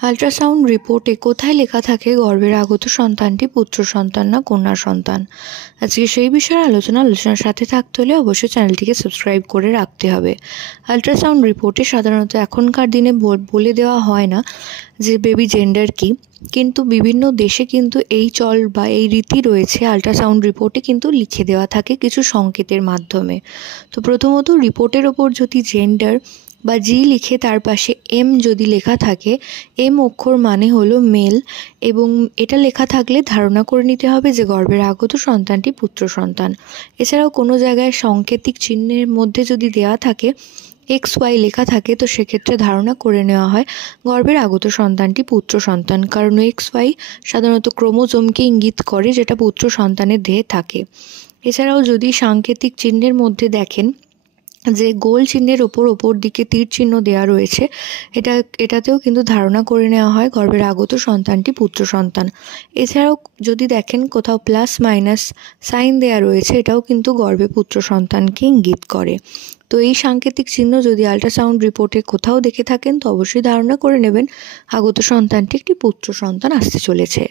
Ultrasound রিপোর্টে কোথায় লেখা থাকে গর্ভের আগত সন্তানটি পুত্র সন্তান না কন্যা সন্তান? আজকে সেই বিষয়ে আলোচনার সাথে থাকতে হলে অবশ্যই চ্যানেলটিকে সাবস্ক্রাইব করে রাখতে হবে। আল্ট্রাসাউন্ড রিপোর্টে সাধারণত এখনকার দিনে বলে দেওয়া হয় না যে বেবি জেন্ডার কী, কিন্তু বিভিন্ন দেশে কিন্তু এই চল বা এই রীতি রয়েছে। আল্ট্রাসাউন্ড রিপোর্টে কিন্তু লিখে দেওয়া থাকে কিছু সংকেতের মাধ্যমে। তো প্রথমত রিপোর্টের ওপর যদি জেন্ডার বা জি লিখে তার পাশে এম যদি লেখা থাকে, এম অক্ষর মানে হলো মেল, এবং এটা লেখা থাকলে ধারণা করে নিতে হবে যে গর্ভের আগত সন্তানটি পুত্র সন্তান। এছাড়াও কোনো জায়গায় সাংকেতিক চিহ্নের মধ্যে যদি দেওয়া থাকে XY লেখা থাকে, তো সেক্ষেত্রে ধারণা করে নেওয়া হয় গর্ভের আগত সন্তানটি পুত্র সন্তান, কারণ XY সাধারণত ক্রোমোজোমকে ইঙ্গিত করে যেটা পুত্র সন্তানের দেহে থাকে। এছাড়াও যদি সাংকেতিক চিহ্নের মধ্যে দেখেন যে গোল চিহ্নের ওপর দিকে তীর চিহ্ন দেওয়া রয়েছে, এটাতেও কিন্তু ধারণা করে নেওয়া হয় গর্ভের আগত সন্তানটি পুত্র সন্তান। এছাড়াও যদি দেখেন কোথাও প্লাস মাইনাস সাইন দেওয়া রয়েছে, এটাও কিন্তু গর্ভে পুত্র সন্তানকে ইঙ্গিত করে। তো এই সাংকেতিক চিহ্ন যদি আল্ট্রাসাউন্ড রিপোর্টে কোথাও দেখে থাকেন, তো অবশ্যই ধারণা করে নেবেন আগত সন্তানটি একটি পুত্র সন্তান আসতে চলেছে।